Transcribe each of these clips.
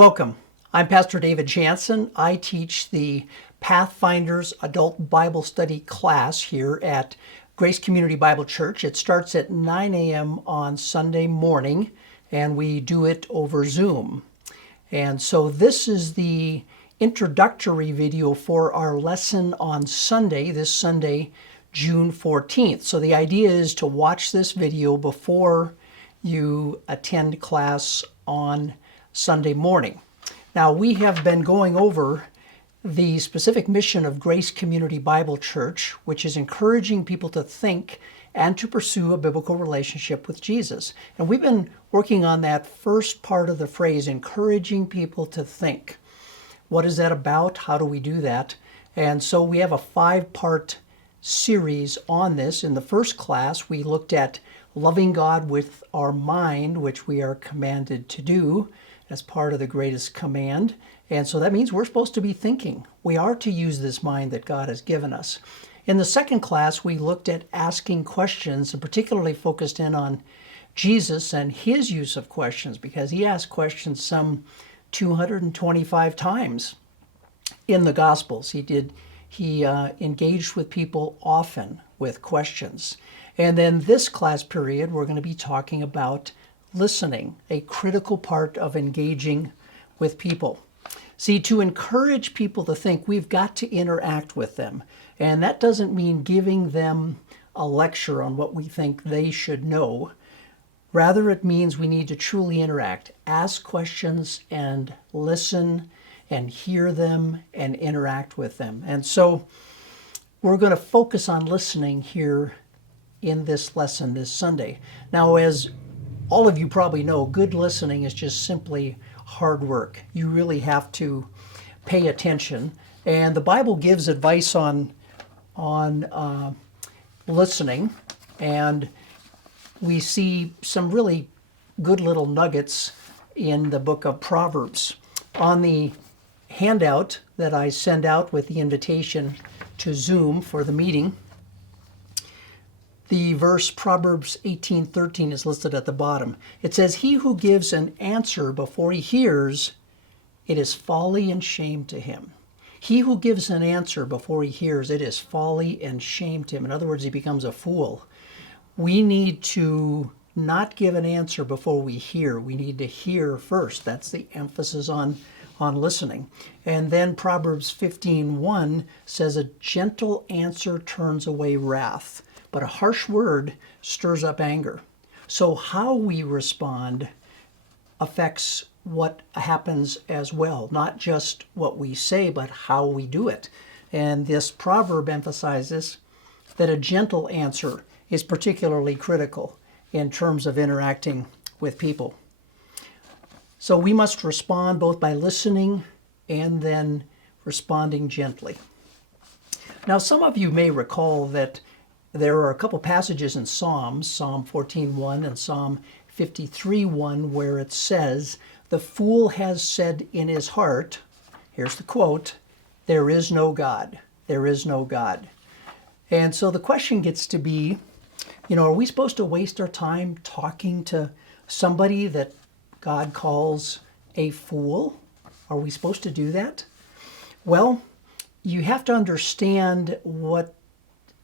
Welcome. I'm Pastor David Jansen. I teach the Pathfinders Adult Bible Study class here at Grace Community Bible Church. It starts at 9 a.m. on Sunday morning, and we do it over Zoom. And so this is the introductory video for our lesson on Sunday, this Sunday, June 14th. So the idea is to watch this video before you attend class on Sunday morning. Now, we have been going over the specific mission of Grace Community Bible Church, which is encouraging people to think and to pursue a biblical relationship with Jesus. And we've been working on that first part of the phrase, encouraging people to think. What is that about? How do we do that? And so we have a 5-part series on this. In the first class, we looked at loving God with our mind, which we are commanded to do as part of the greatest command. And so that means we're supposed to be thinking. We are to use this mind that God has given us. In the second class, we looked at asking questions and particularly focused in on Jesus and his use of questions, because he asked questions some 225 times in the Gospels. He engaged with people often with questions. And then this class period, we're going to be talking about listening, a critical part of engaging with people. See, to encourage people to think, we've got to interact with them. And that doesn't mean giving them a lecture on what we think they should know. Rather, it means we need to truly interact, ask questions and listen and hear them and interact with them. And so we're going to focus on listening here in this lesson this Sunday. Now, as all of you probably know, good listening is just simply hard work. You really have to pay attention. And the Bible gives advice on listening. And we see some really good little nuggets in the book of Proverbs. On the handout that I send out with the invitation to Zoom for the meeting, the verse Proverbs 18:13 is listed at the bottom. It says, "He who gives an answer before he hears, it is folly and shame to him." He who gives an answer before he hears, it is folly and shame to him. In other words, he becomes a fool. We need to not give an answer before we hear. We need to hear first. That's the emphasis on listening. And then Proverbs 15:1 says, "A gentle answer turns away wrath, but a harsh word stirs up anger." So how we respond affects what happens as well, not just what we say, but how we do it. And this proverb emphasizes that a gentle answer is particularly critical in terms of interacting with people. So we must respond both by listening and then responding gently. Now, some of you may recall that there are a couple passages in Psalms, Psalm 14:1 and Psalm 53:1, where it says, "The fool has said in his heart," here's the quote, "there is no God, there is no God." And so the question gets to be, are we supposed to waste our time talking to somebody that God calls a fool? Are we supposed to do that? Well, you have to understand what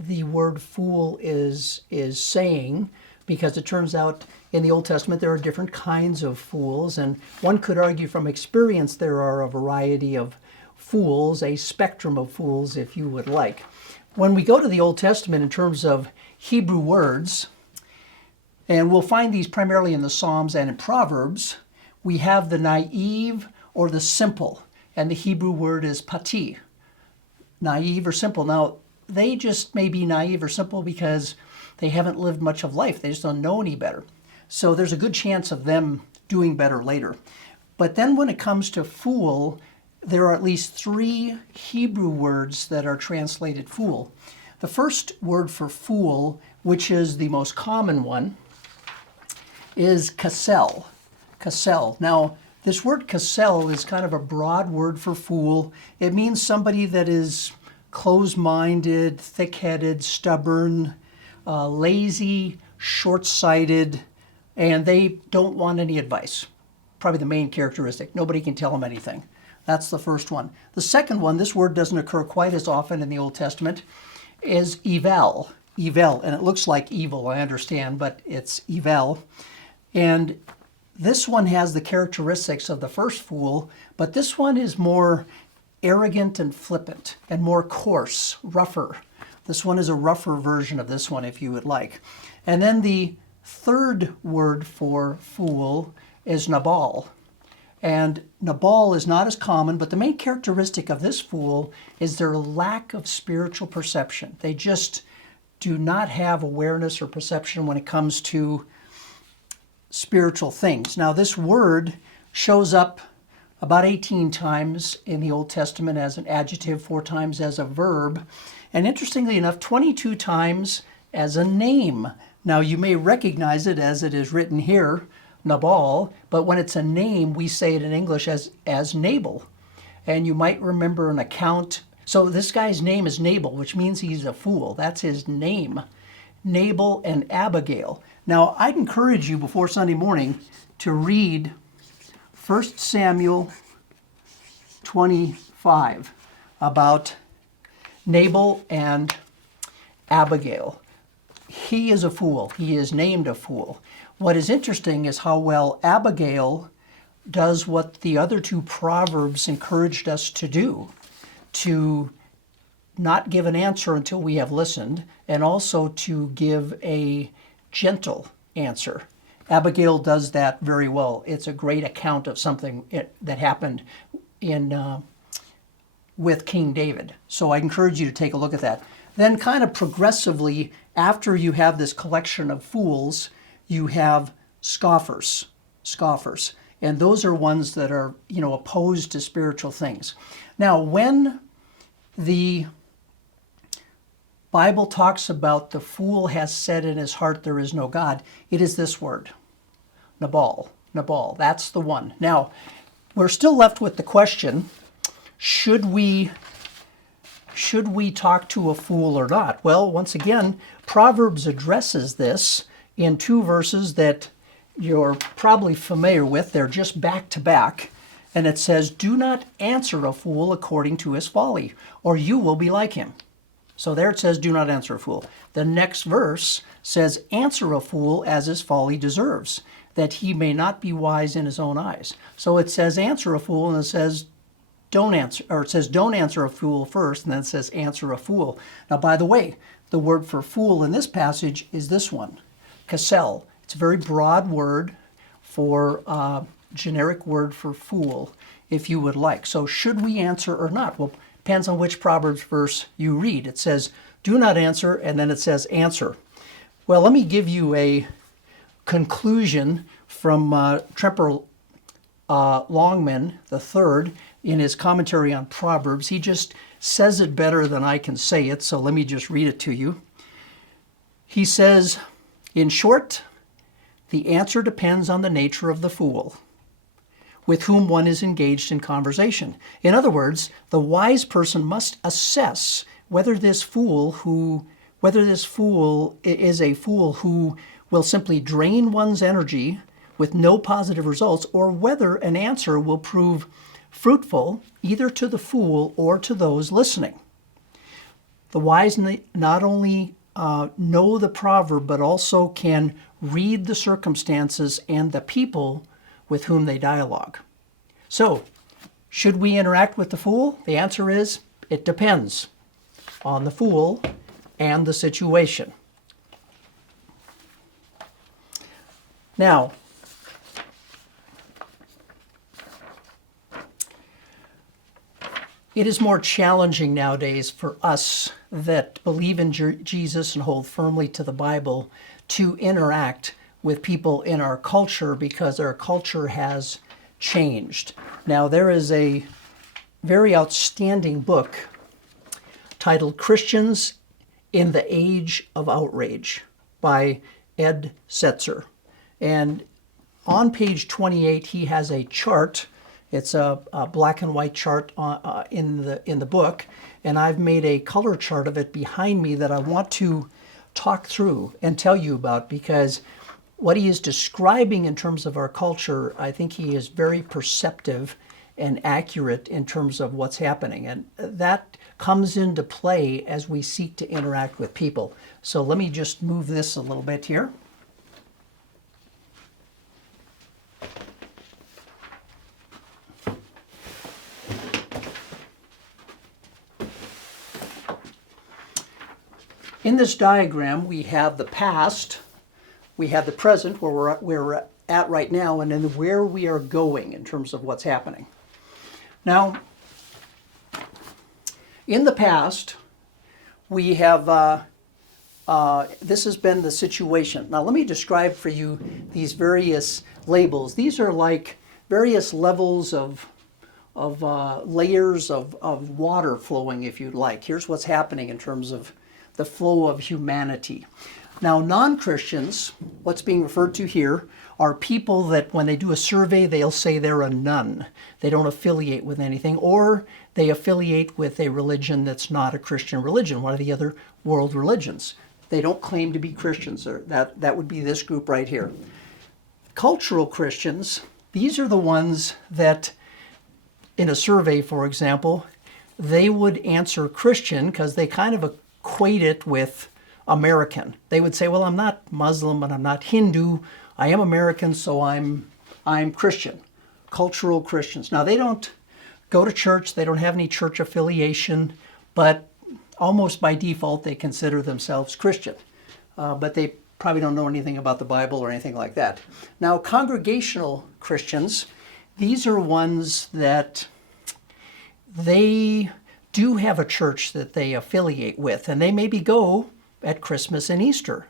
the word fool is saying, because it turns out in the Old Testament there are different kinds of fools, and one could argue from experience there are a variety of fools, a spectrum of fools if you would like. When we go to the Old Testament in terms of Hebrew words, and we'll find these primarily in the Psalms and in Proverbs, we have the naive or the simple, and the Hebrew word is pati, naive or simple. Now, they just may be naive or simple because they haven't lived much of life. They just don't know any better. So there's a good chance of them doing better later. But then when it comes to fool, there are at least 3 Hebrew words that are translated fool. The first word for fool, which is the most common one, is kasel. Kasel. Now, this word kasel is kind of a broad word for fool. It means somebody that is closed-minded, thick-headed, stubborn, lazy, short-sighted, and they don't want any advice. probably the main characteristic. Nobody can tell him anything. That's the first one. The second one, this word doesn't occur quite as often in the Old Testament, is evel. Evel, and it looks like evil, I understand, but it's evel. And this one has the characteristics of the first fool, but this one is more arrogant and flippant and more coarse, rougher. This one is a rougher version of this one, if you would like. And then the third word for fool is Nabal. And Nabal is not as common, but the main characteristic of this fool is their lack of spiritual perception. They just do not have awareness or perception when it comes to spiritual things. Now, this word shows up about 18 times in the Old Testament as an adjective, 4 times as a verb, and interestingly enough, 22 times as a name. Now, you may recognize it as it is written here, Nabal, but when it's a name, we say it in English as Nabal. And you might remember an account. So this guy's name is Nabal, which means he's a fool. That's his name. Nabal and Abigail. Now, I'd encourage you before Sunday morning to read 1 Samuel 25 about Nabal and Abigail. He is a fool. He is named a fool. What is interesting is how well Abigail does what the other 2 proverbs encouraged us to do, to not give an answer until we have listened, and also to give a gentle answer. Abigail does that very well. It's a great account of something that happened with King David. So I encourage you to take a look at that. Then kind of progressively, after you have this collection of fools, you have scoffers. And those are ones that are, opposed to spiritual things. Now, when the Bible talks about the fool has said in his heart there is no God, it is this word, Nabal. That's the one. Now, we're still left with the question, should we talk to a fool or not? Well, once again, Proverbs addresses this in 2 verses that you're probably familiar with. They're just back to back. And it says, do not answer a fool according to his folly, or you will be like him. So there it says, do not answer a fool. The next verse says, answer a fool as his folly deserves, that he may not be wise in his own eyes. So it says, answer a fool, and it says, don't answer, or it says, don't answer a fool first, and then it says, answer a fool. Now, by the way, the word for fool in this passage is this one, kasel. It's a very broad word for generic word for fool, if you would like. So should we answer or not? Well, depends on which Proverbs verse you read. It says, do not answer, and then it says answer. Well, let me give you a conclusion from Tremper Longman III in his commentary on Proverbs. He just says it better than I can say it, so let me just read it to you. He says, in short, the answer depends on the nature of the fool with whom one is engaged in conversation. In other words, the wise person must assess whether this fool is a fool who will simply drain one's energy with no positive results, or whether an answer will prove fruitful either to the fool or to those listening. The wise not only know the proverb, but also can read the circumstances and the people with whom they dialogue. So, should we interact with the fool? The answer is, it depends on the fool and the situation. Now, it is more challenging nowadays for us that believe in Jesus and hold firmly to the Bible to interact with people in our culture, because our culture has changed. Now, there is a very outstanding book titled Christians in the Age of Outrage by Ed Setzer. And on page 28, he has a chart. It's a black and white chart in the book, and I've made a color chart of it behind me that I want to talk through and tell you about, because what he is describing in terms of our culture, I think he is very perceptive and accurate in terms of what's happening. And that comes into play as we seek to interact with people. So let me just move this a little bit here. In this diagram, we have the past, we have the present, where we're at right now, and then where we are going in terms of what's happening. Now, in the past, we have, this has been the situation. Now, let me describe for you these various labels. These are like various levels of layers of water flowing, if you'd like. Here's what's happening in terms of the flow of humanity. Now, non-Christians, what's being referred to here, are people that when they do a survey, they'll say they're a none. They don't affiliate with anything, or they affiliate with a religion that's not a Christian religion, one of the other world religions. They don't claim to be Christians. That would be this group right here. Cultural Christians, these are the ones that, in a survey, for example, they would answer Christian because they kind of equate it with American. They would say, well, I'm not Muslim and I'm not Hindu. I am American, so I'm Christian. Cultural Christians. Now, they don't go to church. They don't have any church affiliation, but almost by default, they consider themselves Christian. But they probably don't know anything about the Bible or anything like that. Now, congregational Christians, these are ones that they do have a church that they affiliate with, and they maybe go at Christmas and Easter.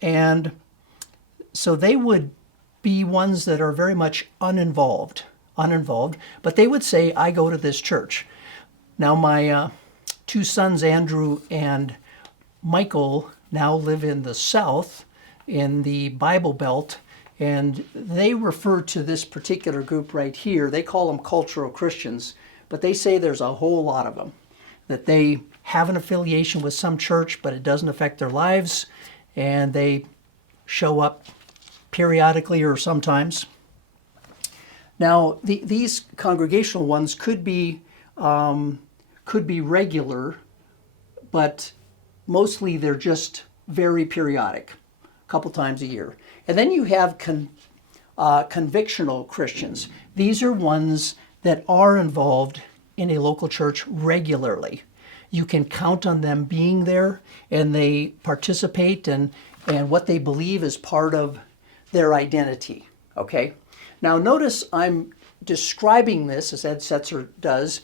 And so they would be ones that are very much uninvolved, but they would say, I go to this church. Now, my two sons, Andrew and Michael, now live in the South, in the Bible Belt, and they refer to this particular group right here. They call them cultural Christians, but they say there's a whole lot of them, that they have an affiliation with some church, but it doesn't affect their lives, and they show up periodically or sometimes. Now, these congregational ones could be regular, but mostly they're just very periodic, a couple times a year. And then you have convictional Christians. These are ones that are involved in a local church regularly. You can count on them being there, and they participate, and what they believe is part of their identity, okay? Now notice I'm describing this, as Ed Setzer does,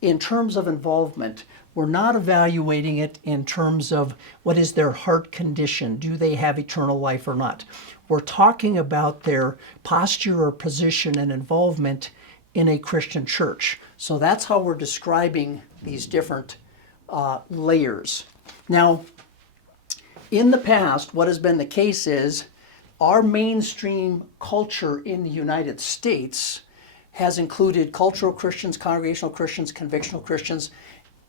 in terms of involvement. We're not evaluating it in terms of what is their heart condition, do they have eternal life or not. We're talking about their posture or position and involvement in a Christian church. So that's how we're describing these different layers. Now, in the past, what has been the case is our mainstream culture in the United States has included cultural Christians, congregational Christians, convictional Christians,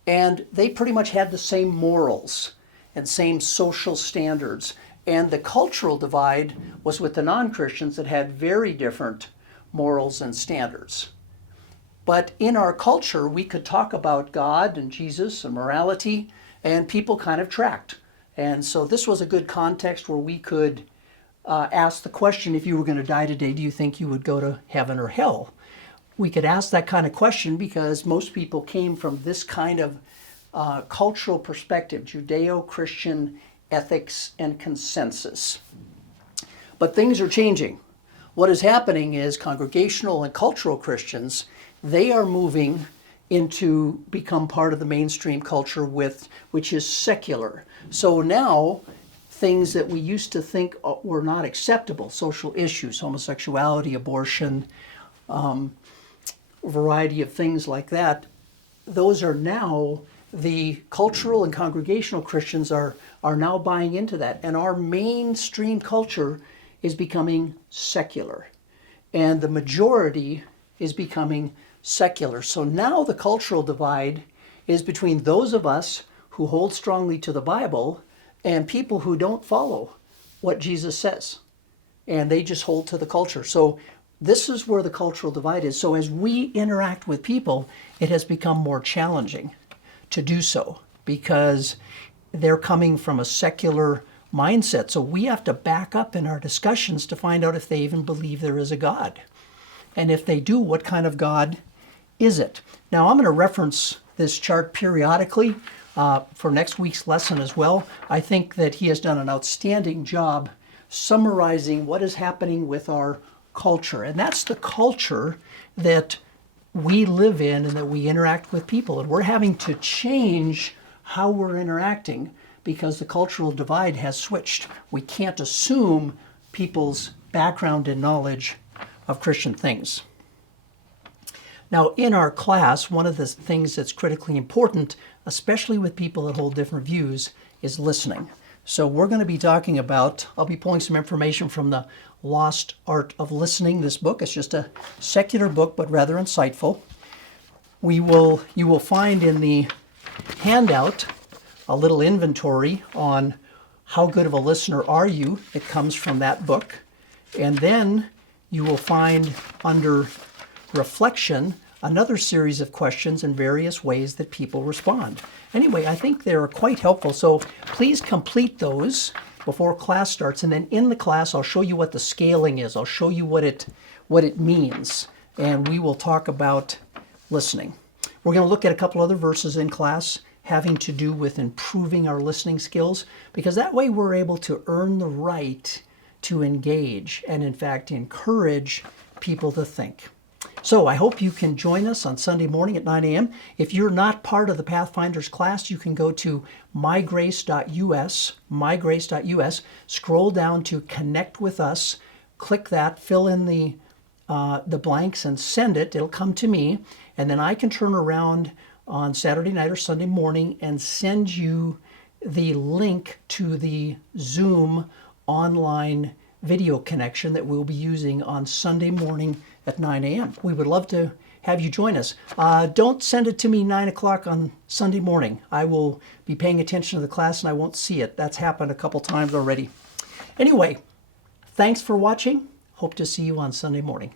and they pretty much had the same morals and same social standards. And the cultural divide was with the non-Christians that had very different morals and standards. But in our culture, we could talk about God and Jesus and morality, and people kind of tracked. And so this was a good context where we could ask the question, if you were going to die today, do you think you would go to heaven or hell? We could ask that kind of question because most people came from this kind of cultural perspective, Judeo-Christian ethics and consensus. But things are changing. What is happening is congregational and cultural Christians, they are moving into become part of the mainstream culture which is secular. So now things that we used to think were not acceptable, social issues, homosexuality, abortion, a variety of things like that, those are now, the cultural and congregational Christians are now buying into that. And our mainstream culture is becoming secular. And the majority is becoming secular. So now the cultural divide is between those of us who hold strongly to the Bible and people who don't follow what Jesus says. and they just hold to the culture. So this is where the cultural divide is. So as we interact with people, it has become more challenging to do so because they're coming from a secular mindset. So we have to back up in our discussions to find out if they even believe there is a God. And if they do, what kind of God is it? Now, I'm going to reference this chart periodically for next week's lesson as well. I think that he has done an outstanding job summarizing what is happening with our culture. And that's the culture that we live in and that we interact with people. And we're having to change how we're interacting because the cultural divide has switched. We can't assume people's background and knowledge of Christian things. Now, in our class, one of the things that's critically important, especially with people that hold different views, is listening. So we're going to be talking about, I'll be pulling some information from the Lost Art of Listening, this book. It's just a secular book, but rather insightful. You will find in the handout a little inventory on how good of a listener are you. It comes from that book. And then you will find under reflection another series of questions and various ways that people respond. Anyway, I think they're quite helpful, so please complete those before class starts, and then in the class I'll show you what the scaling is. I'll show you what it means, and we will talk about listening. We're going to look at a couple other verses in class having to do with improving our listening skills, because that way we're able to earn the right to engage and in fact encourage people to think. So I hope you can join us on Sunday morning at 9 a.m. If you're not part of the Pathfinders class, you can go to mygrace.us, scroll down to Connect with Us, click that, fill in the blanks and send it. It'll come to me, and then I can turn around on Saturday night or Sunday morning and send you the link to the Zoom online video connection that we'll be using on Sunday morning at 9 a.m. We would love to have you join us. Don't send it to me 9 o'clock on Sunday morning. I will be paying attention to the class and I won't see it. That's happened a couple times already. Anyway, thanks for watching. Hope to see you on Sunday morning.